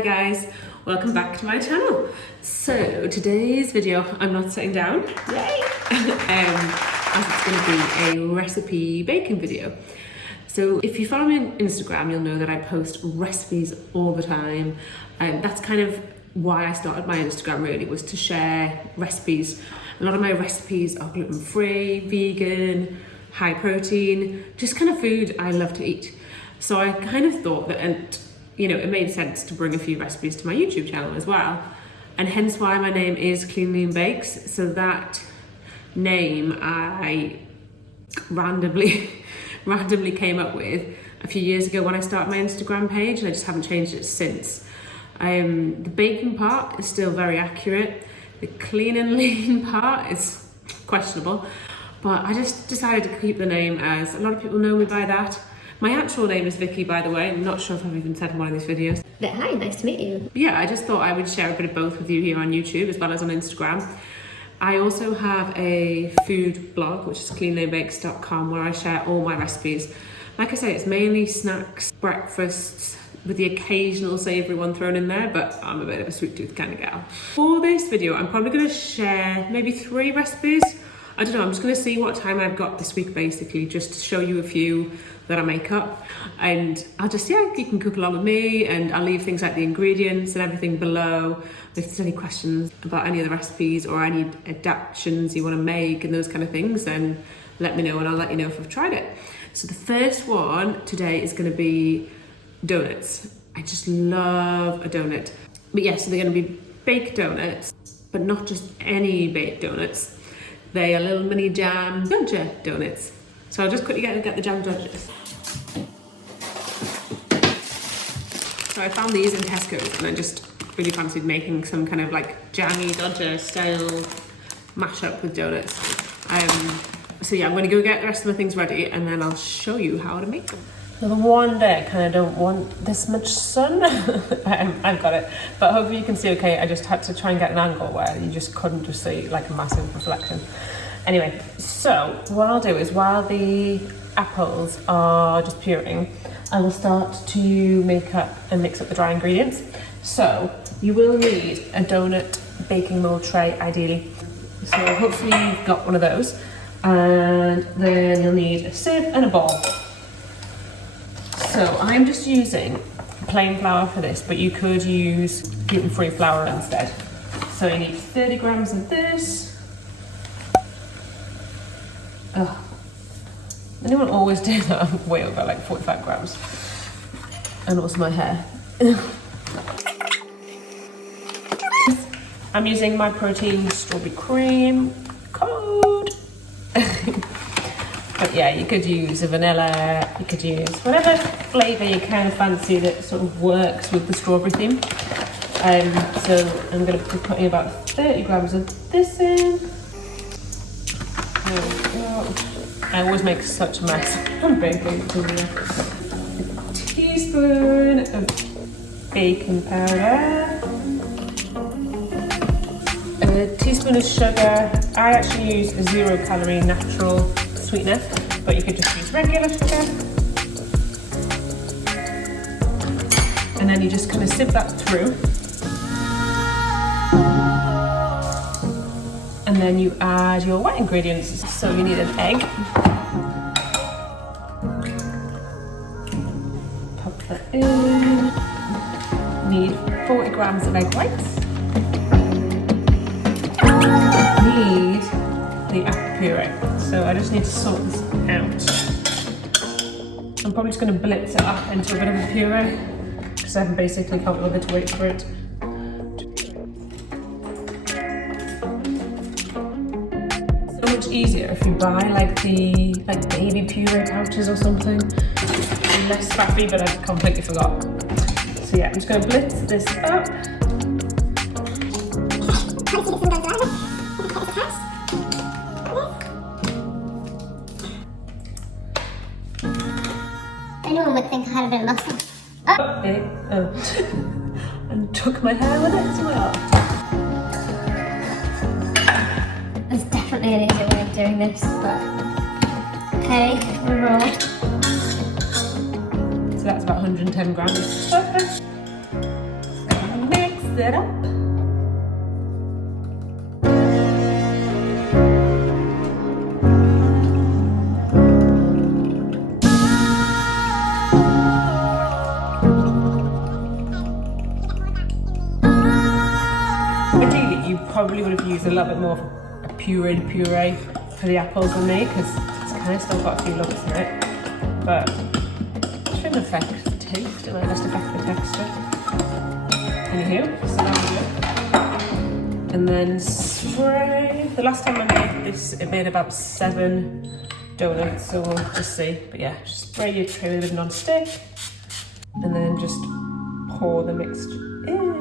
Hi guys, welcome back to my channel. So today's video, I'm not sitting down, yay! As it's going to be a recipe baking video. So if you follow me on Instagram, you'll know that I post recipes all the time. That's kind of why I started my Instagram, really, was to share recipes. A lot of my recipes are gluten-free, vegan, high protein, just kind of food I love to eat. So I kind of thought that, and you know, it made sense to bring a few recipes to my YouTube channel as well. And hence why my name is Clean Lean Bakes. So that name I randomly came up with a few years ago when I started my Instagram page, and I just haven't changed it since. The baking part is still very accurate. The clean and lean part is questionable, but I just decided to keep the name, as a lot of people know me by that. My actual name is Vicky, by the way. I'm not sure if I've even said in one of these videos. But hi, nice to meet you. Yeah, I just thought I would share a bit of both with you here on YouTube as well as on Instagram. I also have a food blog, which is cleanleanbakes.com, where I share all my recipes. Like I say, it's mainly snacks, breakfasts, with the occasional savoury one thrown in there, but I'm a bit of a sweet tooth kind of gal. For this video, I'm probably going to share maybe 3 recipes. I don't know, I'm just going to see what time I've got this week, basically, just to show you a few that I make up. And I'll just, yeah, you can cook along with me, and I'll leave things like the ingredients and everything below. If there's any questions about any of the recipes or any adaptations you want to make and those kind of things, then let me know and I'll let you know if I've tried it. So the first one today is going to be donuts. I just love a donut. But yes, so they're going to be baked donuts, but not just any baked donuts. They are little mini Jammy Dodger donuts. So I'll just quickly get the Jammy Dodgers. So I found these in Tesco's, and I just really fancied making some kind of like Jammy Dodger style mashup with donuts. So yeah, I'm going to go get the rest of the things ready, and then I'll show you how to make them. The one day I kind of don't want this much sun. I've got it, but hopefully you can see okay. I just had to try and get an angle where you just couldn't just see like a massive reflection. Anyway, so what I'll do is, while the apples are just pureeing, I will start to mix up the dry ingredients. So you will need a donut baking mold tray, ideally. So hopefully you've got one of those, and then you'll need a sieve and a bowl. So I'm just using plain flour for this, but you could use gluten-free flour instead. So you need 30 grams of this. Ugh. Anyone always do that? I'm way over like 45 grams. And also my hair. I'm using Myprotein strawberry cream code. But yeah, you could use a vanilla, you could use whatever flavour you kind of fancy that sort of works with the strawberry theme. So I'm going to be putting about 30 grams of this in. There we go. I always make such a mess when baking. A teaspoon of baking powder. A teaspoon of sugar. I actually use a 0-calorie natural sweetener, but you could just use regular sugar. And then you just kind of sieve that through. And then you add your wet ingredients. So you need an egg. Pop that in. Need 40 grams of egg whites. Need the apple puree. So I just need to sort this out. I'm probably just going to blitz it up into a bit of a puree, because I basically can't bother to wait for it. So much easier if you buy like the baby puree pouches or something. Less faffy, but I completely forgot. So yeah, I'm just going to blitz this up. Anyone would think I had a bit of muscle. And took my hair with it as well. There's definitely an easier way of doing this, but okay, we roll. So that's about 110 grams. Perfect. it up. Ideally, you probably would have used a little bit more of a pureed puree for the apples than me, because it's kind of still got a few lumps in it, but it shouldn't affect the taste, it might just affect the texture. Anywho, so that's it. And then spray. The last time I made this, it made about 7 donuts, so we'll just see. But yeah, just spray your tray with non-stick, and then just pour the mixture in.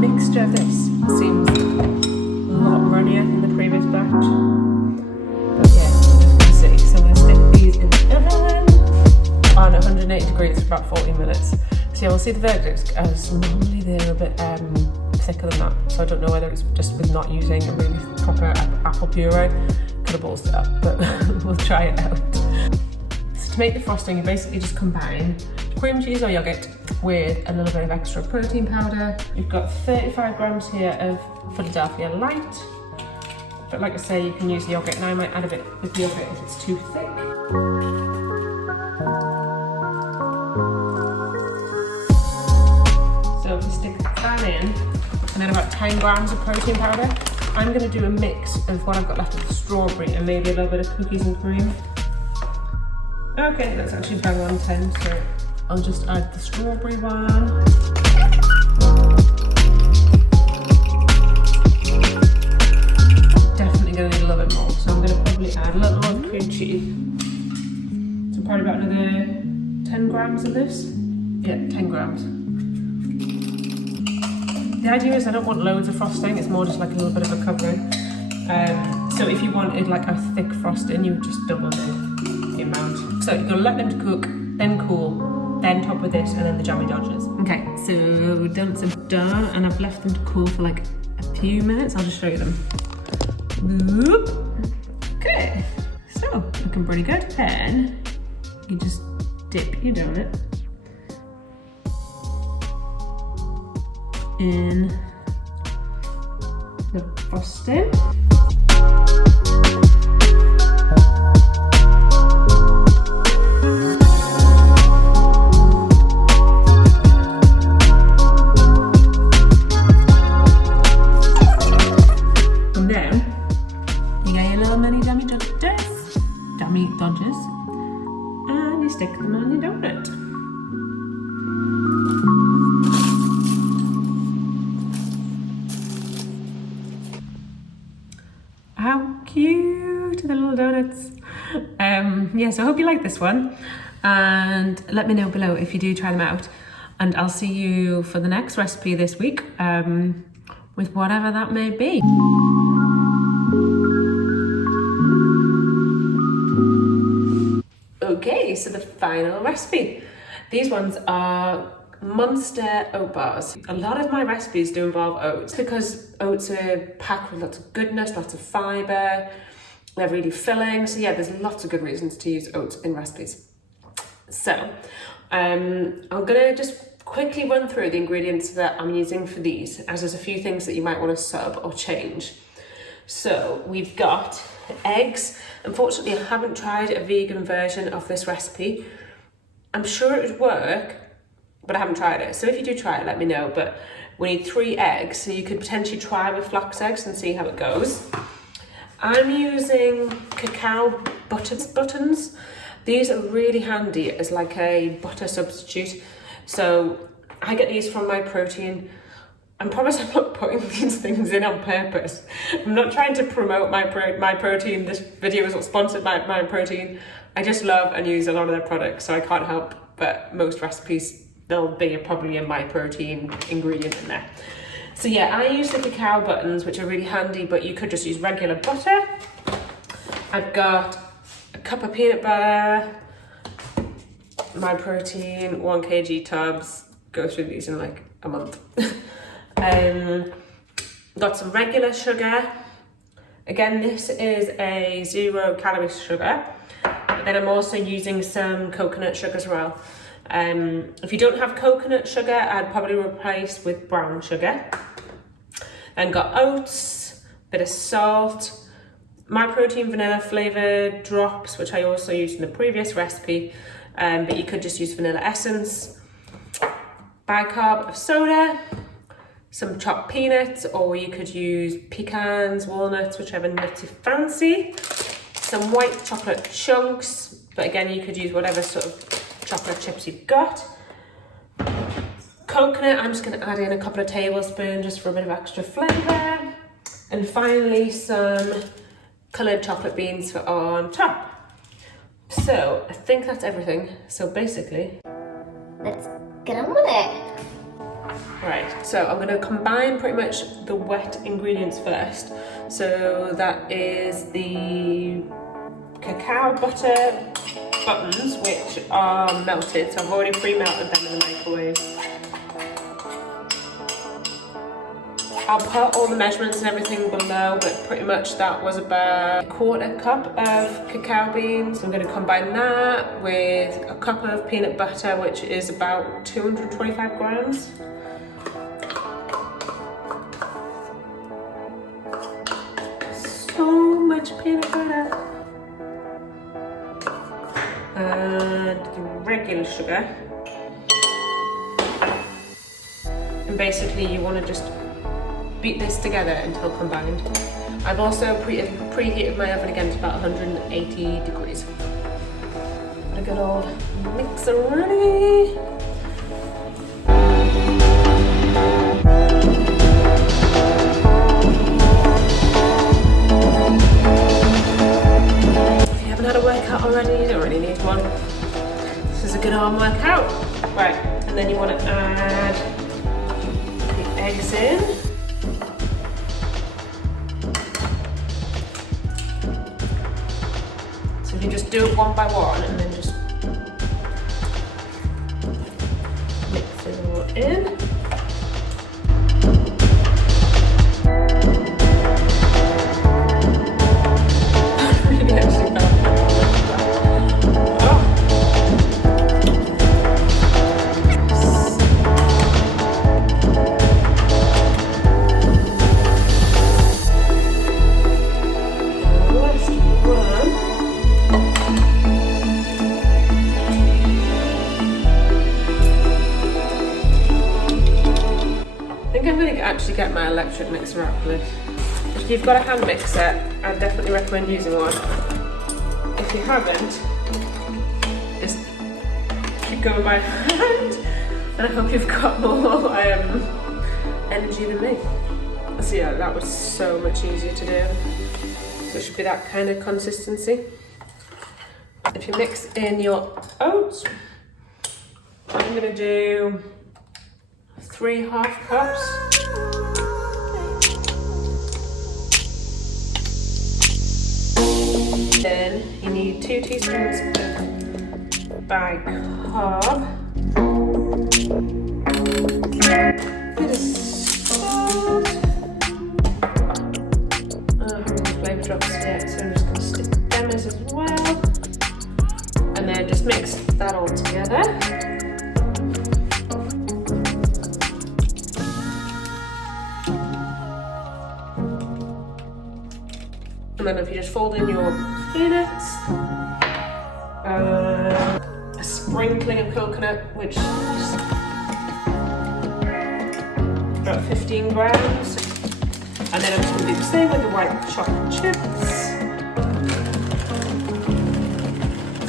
Mixture of this seems a lot runnier than the previous batch. But yeah, let's see. So I'm going to stick these in the oven on 180 degrees for about 40 minutes. So yeah, we'll see the verdict, as normally they're a bit thicker than that. So I don't know whether it's just with not using a really proper apple puree. Could have ballsed it up, but we'll try it out. So to make the frosting, you basically just combine cream cheese or yogurt with a little bit of extra protein powder. You've got 35 grams here of Philadelphia Light, but like I say, you can use the yogurt, and I might add a bit with the yogurt if it's too thick. So if you stick that in, and then about 10 grams of protein powder. I'm going to do a mix of what I've got left of the strawberry and maybe a little bit of cookies and cream. Okay, that's actually bang on 10, so I'll just add the strawberry one. Definitely going to need a little bit more, so I'm going to probably add a little more cream cheese. So probably about another 10 grams of this. Yeah, 10 grams. The idea is I don't want loads of frosting, it's more just like a little bit of a covering. So if you wanted like a thick frosting, you would just double the amount. So you're gonna let them cook, then cool, then top with this, and then the Jammy Dodgers. Okay, so donuts are done, and I've left them to cool for like a few minutes. I'll just show you them. Whoop. Okay, so looking pretty good. Then you just dip your donut in the frosting. And then you get your little mini Jammy Dodgers, and you stick them on your donut. How cute, the little donuts. Yeah, so I hope you like this one, and let me know below if you do try them out, and I'll see you for the next recipe this week, with whatever that may be. Okay, so the final recipe. These ones are Monster Oat Bars. A lot of my recipes do involve oats because oats are packed with lots of goodness, lots of fibre, they're really filling. So yeah, there's lots of good reasons to use oats in recipes. So I'm gonna just quickly run through the ingredients that I'm using for these, as there's a few things that you might want to sub or change. So we've got eggs. Unfortunately, I haven't tried a vegan version of this recipe. I'm sure it would work, but I haven't tried it. So if you do try it, let me know. But we need 3 eggs, so you could potentially try with flax eggs and see how it goes. I'm using cacao buttons. These are really handy as like a butter substitute. So I get these from Myprotein. I promise I'm not putting these things in on purpose. I'm not trying to promote Myprotein. This video is not sponsored by Myprotein. I just love and use a lot of their products, so I can't help but most recipes, there'll be probably a Myprotein ingredient in there. So yeah, I use the cacao buttons, which are really handy, but you could just use regular butter. I've got a cup of peanut butter, Myprotein, 1 kg tubs, go through these in like a month. Got some regular sugar. Again, this is a 0 calorie sugar. But then I'm also using some coconut sugar as well. If you don't have coconut sugar, I'd probably replace with brown sugar. Then got oats, bit of salt, Myprotein vanilla flavour drops, which I also used in the previous recipe, but you could just use vanilla essence, bicarb of soda, some chopped peanuts, or you could use pecans, walnuts, whichever nut you fancy, some white chocolate chunks, but again you could use whatever sort of chocolate chips you've got. Coconut, I'm just going to add in a couple of tablespoons just for a bit of extra flavour. And finally some coloured chocolate beans for on top. So I think that's everything. So basically, let's get on with it. Right, so I'm going to combine pretty much the wet ingredients first. So that is the cacao butter buttons, which are melted. So I've already pre-melted them in the microwave. I'll put all the measurements and everything below, but pretty much that was about a 1/4 cup of cacao beans. I'm going to combine that with a cup of peanut butter, which is about 225 grams. So much peanut butter. And the regular sugar. And basically you want to just beat this together until combined. I've also preheated my oven again to about 180 degrees. Got a good old mixer ready. If you haven't had a workout already, you don't really need one. This is a good arm workout. Right, and then you want to add the eggs in. You just do it one by one and then just mix it all in. Really actually bad. Actually get my electric mixer out for this. If you've got a hand mixer, I'd definitely recommend using one. If you haven't, just keep going by hand, and I hope you've got more energy than me. So yeah, that was so much easier to do. So it should be that kind of consistency. If you mix in your oats, I'm going to do 3 half cups. Then you need 2 teaspoons of bicarb, bit of salt, flavour drops yet, so I'm just going to stick them as well, and then just mix that all together. And then if you just fold in your peanuts, a sprinkling of coconut, which is about 15 grams. And then I'm just going to do the same with the white chocolate chips.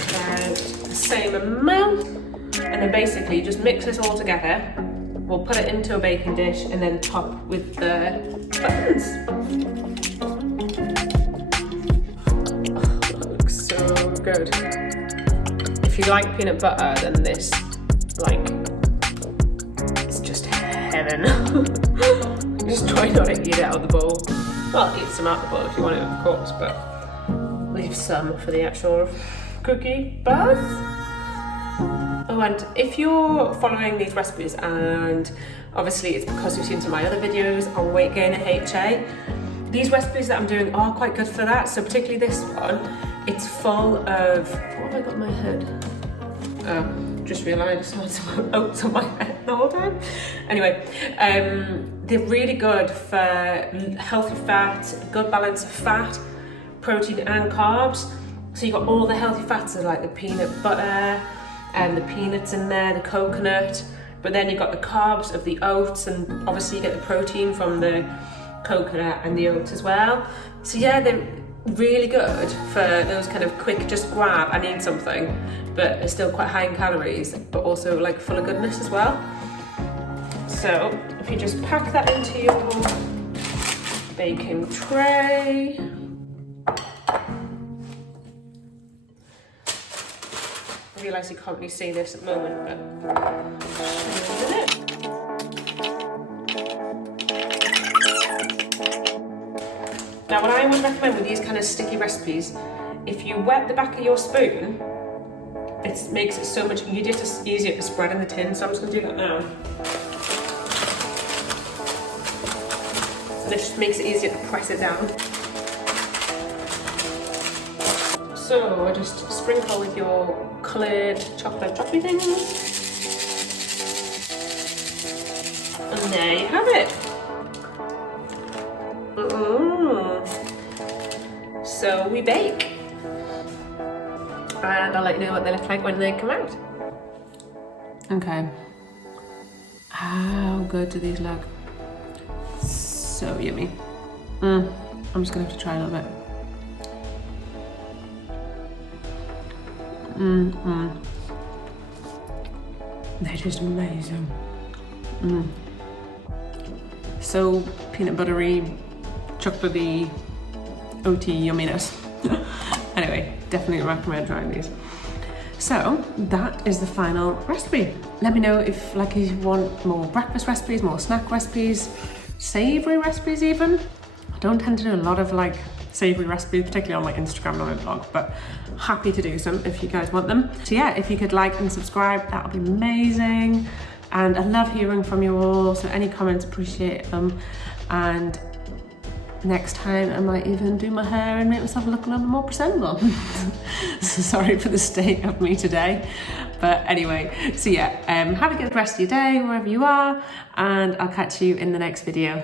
About the same amount. And then basically you just mix this all together. We'll put it into a baking dish and then top with the buttons. Good. If you like peanut butter, then this, like, it's just heaven. Just try not to eat it out of the bowl. Well, eat some out of the bowl if you want it, of course, but leave some for the actual cookie bars. Oh, and if you're following these recipes, and obviously it's because you've seen some of my other videos on weight gain and HA, these recipes that I'm doing are quite good for that. So particularly this one, it's full of, what have I got in my head? Oh, just realised I had some oats on my head the whole time. Anyway, they're really good for healthy fat, good balance of fat, protein and carbs. So you've got all the healthy fats, so like the peanut butter and the peanuts in there, the coconut, but then you've got the carbs of the oats, and obviously you get the protein from the coconut and the oats as well. So yeah, they're really good for those kind of quick, just grab, I need something, but it's still quite high in calories, but also like full of goodness as well. So if you just pack that into your baking tray. I realise you can't really see this at the moment, but now, what I would recommend with these kind of sticky recipes, if you wet the back of your spoon, it makes it so much easier to spread in the tin. So I'm just going to do that now. And it just makes it easier to press it down. So I just sprinkle with your coloured chocolate droppy things. And there you have it. So we bake, and I'll let you know what they look like when they come out. Okay, how good do these look? So yummy. I'm just gonna have to try a little bit. They're just amazing. So peanut buttery, chocolatey, oaty yumminess. Anyway, definitely recommend trying these. So that is the final recipe. Let me know if you want more breakfast recipes, more snack recipes, savoury recipes even. I don't tend to do a lot of savoury recipes, particularly on my Instagram and my blog, but happy to do some if you guys want them. So yeah, if you could like and subscribe, that would be amazing. And I love hearing from you all, so any comments, appreciate them. And next time I might even do my hair and make myself look a little more presentable. So sorry for the state of me today. But anyway, so yeah, have a good rest of your day wherever you are, and I'll catch you in the next video.